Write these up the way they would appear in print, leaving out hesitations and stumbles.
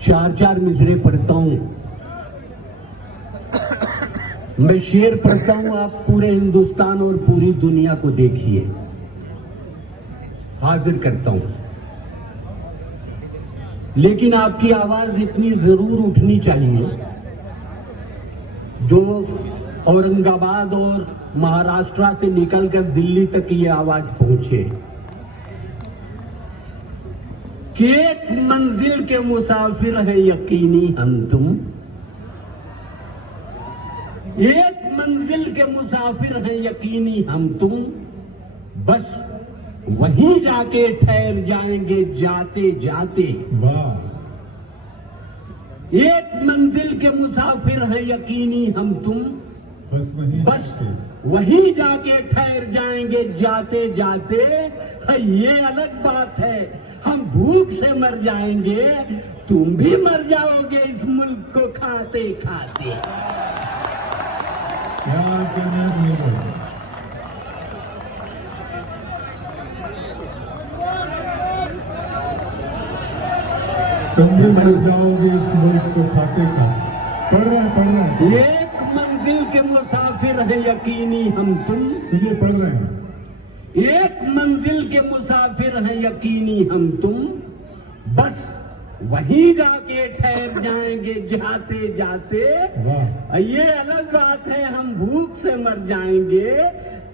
चार चार मिसरे पढ़ता हूं। मैं शेर पढ़ता हूं, आप पूरे हिंदुस्तान और पूरी दुनिया को देखिए। हाजिर करता हूं, लेकिन आपकी आवाज इतनी जरूर उठनी चाहिए जो औरंगाबाद और महाराष्ट्र से निकलकर दिल्ली तक ये आवाज पहुंचे कि एक मंजिल के मुसाफिर है यकीनी हम तुम। एक मंजिल के मुसाफिर हैं यकीनी हम तुम, बस वहीं जाके ठहर जाएंगे जाते जाते। वाह। एक मंजिल के मुसाफिर हैं यकीनी हम तुम, बस वहीं जाके ठहर जाएंगे जाते जाते। ये अलग बात है हम भूख से मर जाएंगे, तुम भी मर जाओगे इस मुल्क को खाते खाते। तुम भी मर जाओगे इस मुल्क को खाते खाते। पढ़ रहे हैं। एक मंजिल के मुसाफिर है यकीनी हम तुम। सुनिए, पढ़ रहे हैं। एक मंजिल के मुसाफिर हैं यकीनी हम तुम, बस वहीं जाके ठहर जाएंगे जाते जाते। ये अलग बात है हम भूख से मर जाएंगे,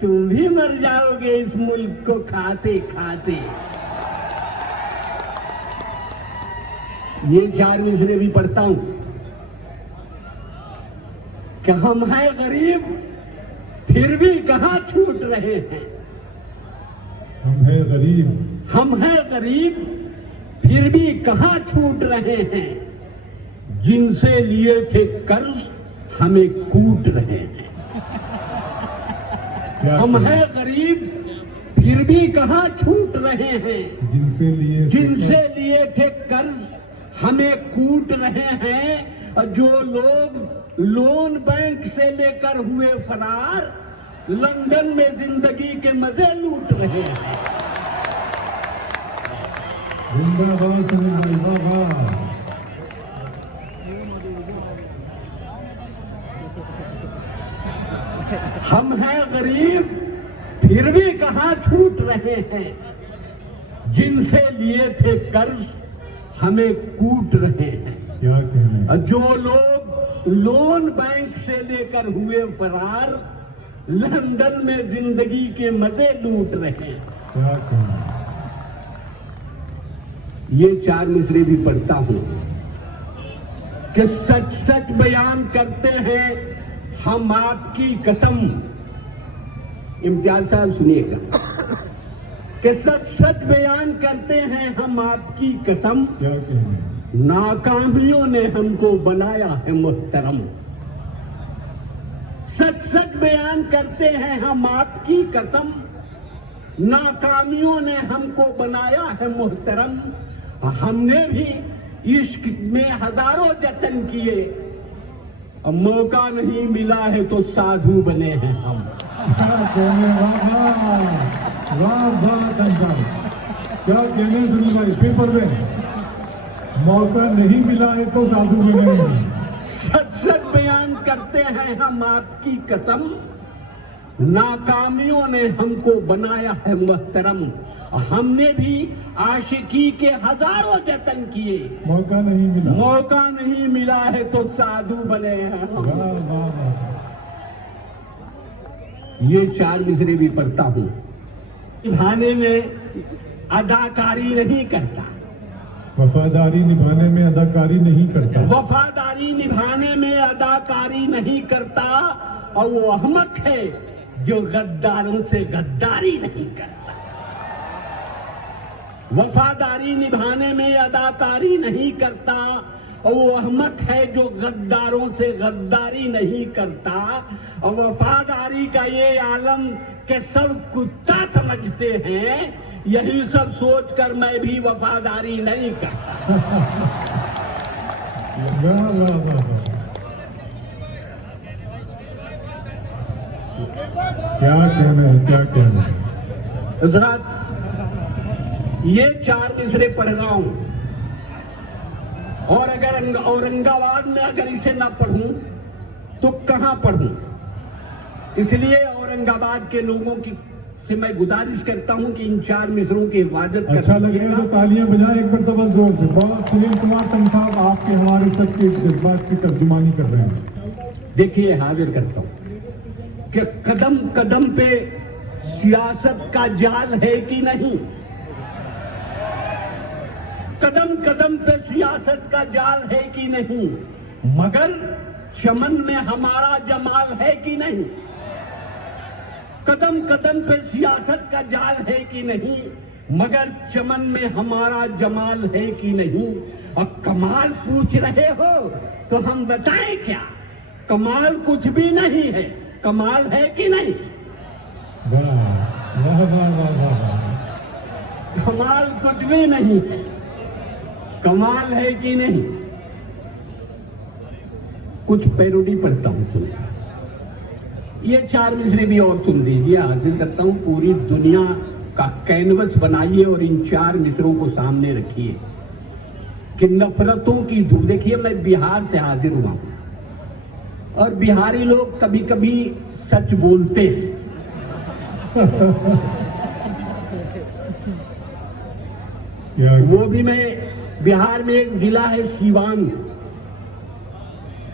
तुम भी मर जाओगे इस मुल्क को खाते खाते। ये चार मिसरे भी पढ़ता हूं कि हम हैं गरीब फिर भी कहां छूट रहे हैं। हम हैं गरीब, हम हैं गरीब फिर भी कहां छूट रहे हैं। जिनसे लिए थे कर्ज हमें कूट रहे हैं। हम हैं गरीब फिर भी कहां छूट रहे हैं। जिनसे लिए थे कर्ज हमें कूट रहे हैं। जो लोग लोन बैंक से लेकर हुए फरार, लंदन में जिंदगी के मजे लूट रहे हैं। हम हैं गरीब फिर भी कहां छूट रहे हैं। जिनसे लिए थे कर्ज हमें कूट रहे हैं। क्या कहना। जो लोग लोन बैंक से लेकर हुए फरार, लंदन में जिंदगी के मजे लूट रहे हैं। क्या कहना। ये चार मिसरे भी पढ़ता हूं कि सच सच बयान करते हैं हम आपकी कसम। इम्तियाज साहब सुनिएगा कि सच सच बयान करते हैं हम आपकी कसम। क्या कहना। नाकामियों ने हमको बनाया है मुहतरम। सच सच बयान करते हैं हम आपकी कसम। नाकामियों ने हमको बनाया है मुहतरम। हमने भी इश्क में हजारों जतन किए, मौका नहीं मिला है तो साधु बने हैं हम। क्या कहने सुनी भाई, फिर पढ़ दे। मौका नहीं मिला है तो साधु बने हैं। सच सच बयान करते हैं हम आपकी कसम। नाकामियों ने हमको बनाया है मुहतरम। हमने भी आशिकी के हजारों जतन किए, मौका नहीं मिला है तो साधु बने हैं हम। ये चार मिसरे भी पढ़ता हूं। निभाने में अदाकारी नहीं करता। वफादारी निभाने में अदाकारी नहीं करता। वफादारी निभाने में अदाकारी नहीं करता। और वो अहमक है जो गद्दारों से गद्दारी नहीं करता। वफादारी निभाने में अदाकारी नहीं करता। और वो अहमक है जो गद्दारों से गद्दारी नहीं करता। और वफादारी का ये आलम के सब कुत्ता समझते हैं, यही सब सोचकर मैं भी वफादारी नहीं करता। क्या कहना है। हज़रात, ये चार मिसरे पढ़ रहा हूं और अगर औरंगाबाद में अगर इसे ना पढ़ूं तो कहां पढ़ूं? इसलिए औरंगाबाद के लोगों की से मैं गुजारिश करता हूं कि इन 4 मिसरों की हिफाजत अच्छा लगेगा तो तालियां बजाएं एक मरतबा जोर से। बहुत सुनील कुमार तंग साहब आपके हमारे सबके जज्बात की तर्जुमानी कर रहे हैं। देखिए, हाजिर करता हूं कि कदम कदम पे सियासत का जाल है कि नहीं। कदम कदम पे सियासत का जाल है कि नहीं, मगर चमन में हमारा जमाल है कि नहीं। कदम कदम पे सियासत का जाल है कि नहीं, मगर चमन में हमारा जमाल है कि नहीं। और कमाल पूछ रहे हो तो हम बताएं क्या? कमाल कुछ भी नहीं है, कमाल है कि नहीं? वाह वाह वाह वाह वाह। कमाल कुछ भी नहीं है, कमाल है कि नहीं? कुछ पैरोडी पढ़ता हूं, सुनिए। ये 4 मिसरे भी और सुन लीजिए। हाजिर करता हूं, पूरी दुनिया का कैनवस बनाइए और इन 4 मिसरों को सामने रखिए कि नफरतों की धूप। देखिए, मैं बिहार से हाजिर हुआ हूं और बिहारी लोग कभी कभी सच बोलते हैं। वो भी मैं बिहार में एक जिला है सीवान,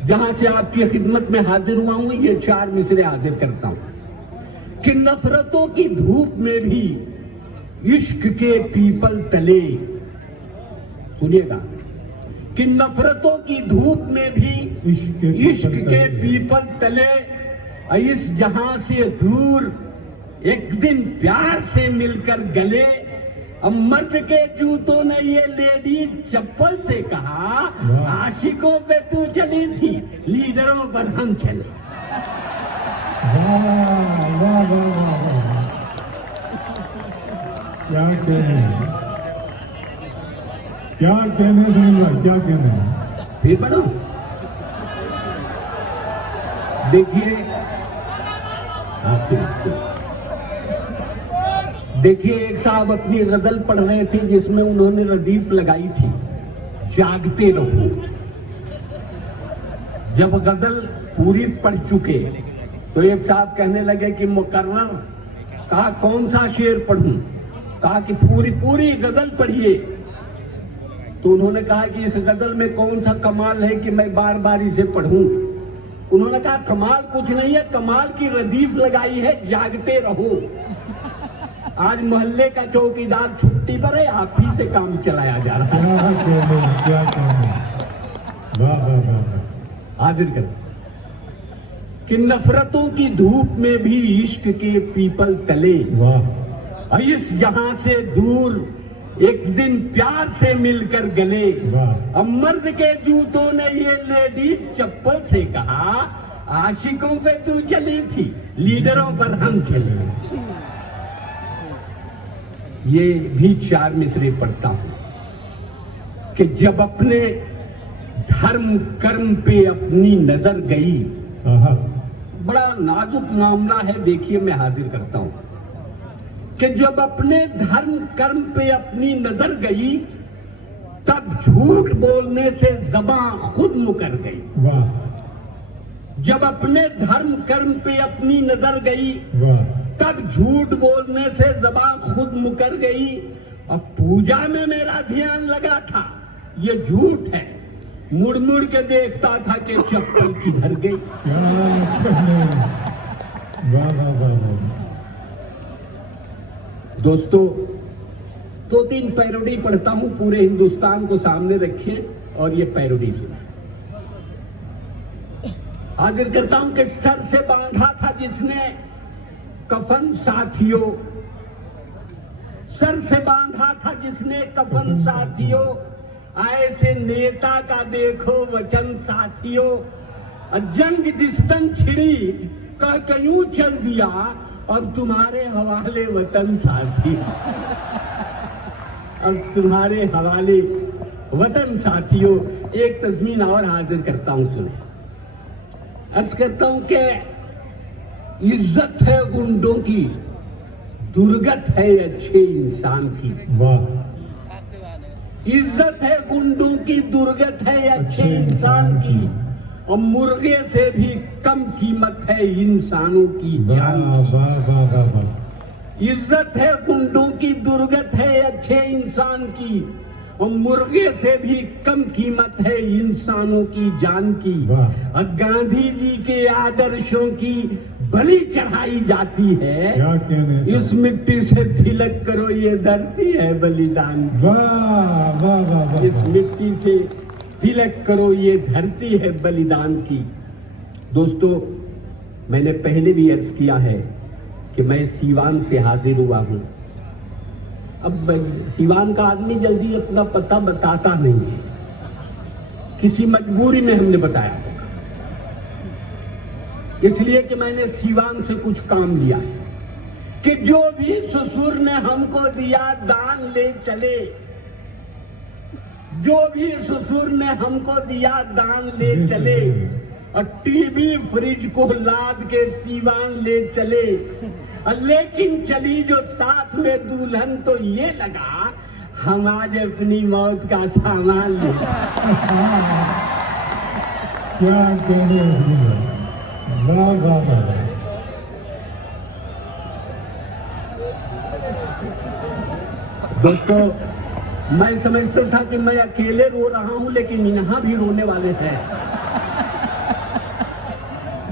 जहां से आपकी खिदमत में हाजिर हुआ हूं। ये 4 मिसरे हाजिर करता हूं कि नफरतों की धूप में भी इश्क के पीपल तले, सुनिएगा, कि नफरतों की धूप में भी इश्क के पीपल तले, इस जहां से दूर एक दिन प्यार से मिलकर गले। अब मर्द के जूतों ने ये लेडी चप्पल से कहा, आशिकों पे तू चली थी, लीडरों पर हम चले। वाह वाह वाह वाह, क्या कहने, क्या कहने सुनील भाई, क्या कहने। फिर बढ़ो, देखिए, देखिए, एक साहब अपनी गजल पढ़ रहे थे जिसमें उन्होंने रदीफ लगाई थी, जागते रहो। जब गजल पूरी पढ़ चुके तो एक साहब कहने लगे कि मुकर्रर, कहा कौन सा शेर पढ़ूं? कहा कि पूरी गजल पढ़िए। तो उन्होंने कहा कि इस गजल में कौन सा कमाल है कि मैं बार बार इसे पढ़ूं? उन्होंने कहा कमाल कुछ नहीं है, कमाल की रदीफ लगाई है, जागते रहो। आज मोहल्ले का चौकीदार छुट्टी पर है, आप ही से काम चलाया जा रहा है। क्या कहने, वाह वाह वाह। हाजिर कर कि नफरतों की धूप में भी इश्क के पीपल तले, वाह, इस जहां से दूर एक दिन प्यार से मिलकर गले। अब मर्द के जूतों ने ये लेडी चप्पल से कहा, आशिकों पे तू चली थी, लीडरों पर हम चले। ये भी 4 मिसरे पढ़ता हूं कि जब अपने धर्म कर्म पे अपनी नजर गई। बड़ा नाजुक मामला है, देखिए मैं हाजिर करता हूं कि जब अपने धर्म कर्म पे अपनी नजर गई, तब झूठ बोलने से ज़बान खुद मुकर गई। जब अपने धर्म कर्म पे अपनी नजर गई, तब झूठ बोलने से ज़बान खुद मुकर गई। अब पूजा में मेरा ध्यान लगा था, ये झूठ है, मुड़ मुड़ के देखता था कि चप्पल किधर गई। दोस्तों, 2-3 पैरोडी पढ़ता हूं, पूरे हिंदुस्तान को सामने रखिए और ये पैरोडी सुनिए। हाजिर करता हूं कि सर से बांधा था जिसने कफन साथियों, सर से बांधा था जिसने कफन साथियों, ऐसे नेता का देखो वचन साथियों। जंग जिस दिन छिड़ी कह क्यों चल दिया, अब तुम्हारे हवाले वतन साथी, अब तुम्हारे हवाले वतन साथियों। एक तज़मीन और हाजिर करता हूं, सुने। अर्ज करता हूं कि इज्जत है गुंडों की, दुर्गत है अच्छे इंसान की। वाह। इज्जत है गुंडों की, दुर्गत है अच्छे इंसान की, और मुर्गे से भी कम कीमत है इंसानों की जान की। वाह वाह वाह वाह। इज्जत है गुंडों की, दुर्गत है अच्छे इंसान की, और मुर्गे से भी कम कीमत है इंसानों की जान की। वाह। और गांधी जी के आदर्शों की बलि चढ़ाई जाती है। क्या कहने हैं। इस मिट्टी से तिलक करो, ये धरती है बलिदान की। वाह वाह वाह वाह। इस मिट्टी से तिलक करो, ये धरती है बलिदान की। दोस्तों, मैंने पहले भी अर्ज किया है कि मैं सीवान से हाजिर हुआ हूं। अब सीवान का आदमी जल्दी अपना पता बताता नहीं है, किसी मजबूरी में हमने बताया होगा, इसलिए कि मैंने सीवान से कुछ काम लिया है कि जो भी ससुर ने हमको दिया दान ले चले, जो भी ससुर ने हमको दिया दान ले चले, और टीवी फ्रिज को लाद के सीवान ले चले, लेकिन चली जो साथ में दुल्हन तो ये लगा हम आज अपनी मौत का सामान ले चले। क्या कहने हैं। वाह वाह वाह। दोस्तों, मैं समझता था कि मैं अकेले रो रहा हूं, लेकिन यहां भी रोने वाले हैं।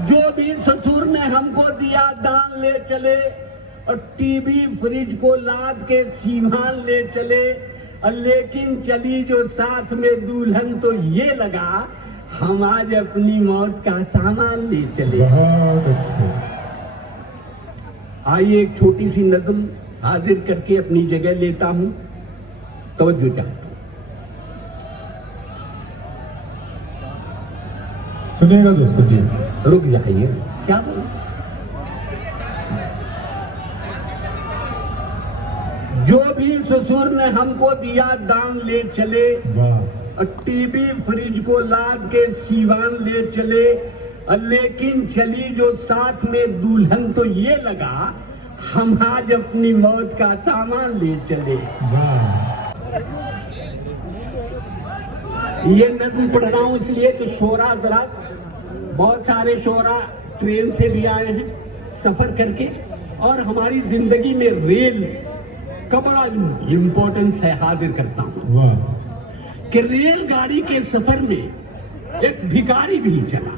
जो भी ससुर ने हमको दिया दान ले चले, और टीवी फ्रिज को लाद के सीवान ले चले, और लेकिन चली जो साथ में दुल्हन तो ये लगा हम आज अपनी मौत का सामान ले चले। बहुत अच्छे। आइए एक छोटी सी नज़्म हाजिर करके अपनी जगह लेता हूं, तवज्जो चाहता हूं। सुनिएगा दोस्तों जी। रुक जाइए, क्या बोल? जो भी ससुर ने हमको दिया दान ले चले, वाह। और टीवी फ्रिज को लाद के सीवान ले चले, और लेकिन चली जो साथ में दुल्हन तो ये लगा हम आज अपनी मौत का सामान ले चले। वाह। ये नज़्म पढ़ रहा हूं इसलिए कि शोरा दराज बहुत सारे शोरा ट्रेन से भी आए हैं सफर करके, और हमारी जिंदगी में रेल का बड़ा इम्पोर्टेंस है। हाजिर करता हूं वाह। कि रेलगाड़ी के सफर में एक भिखारी भी चला,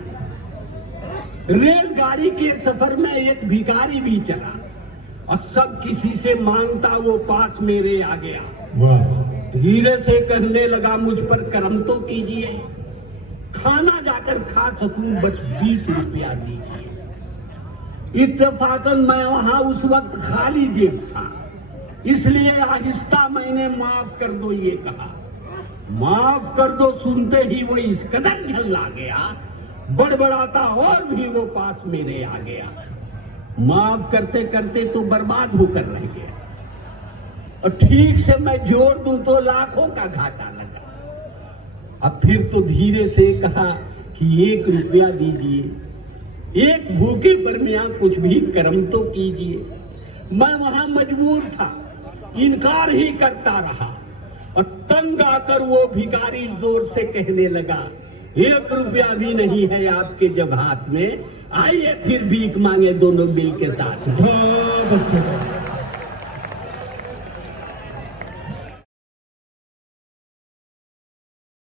रेलगाड़ी के सफर में एक भिखारी भी चला, और सब किसी से मांगता वो पास मेरे आ गया। वाह। धीरे से कहने लगा मुझ पर करम तो कीजिए, खाना जाकर खा सकूं बस 20 रुपया दीजिए। इत्तेफाकन मैं वहां उस वक्त खाली जेब था, इसलिए आहिस्ता मैंने माफ कर दो ये कहा। माफ कर दो सुनते ही वो इस कदर झल्ला गया, बड़बड़ाता और भी वो पास मेरे आ गया। माफ करते करते तो बर्बाद होकर रह गया, और ठीक से मैं जोड़ दूं तो लाखों का घाटा लगा। अब फिर तो धीरे से कहा कि 1 रुपया दीजिए, एक भूखे पर मियां कुछ भी कर्म तो कीजिए। मैं वहां मजबूर था, इनकार ही करता रहा, और तंग आकर वो भिखारी जोर से कहने लगा 1 रुपया भी नहीं है आपके जब हाथ में, आइए फिर भीख मांगे दोनों मिल के साथ। बहुत अच्छे।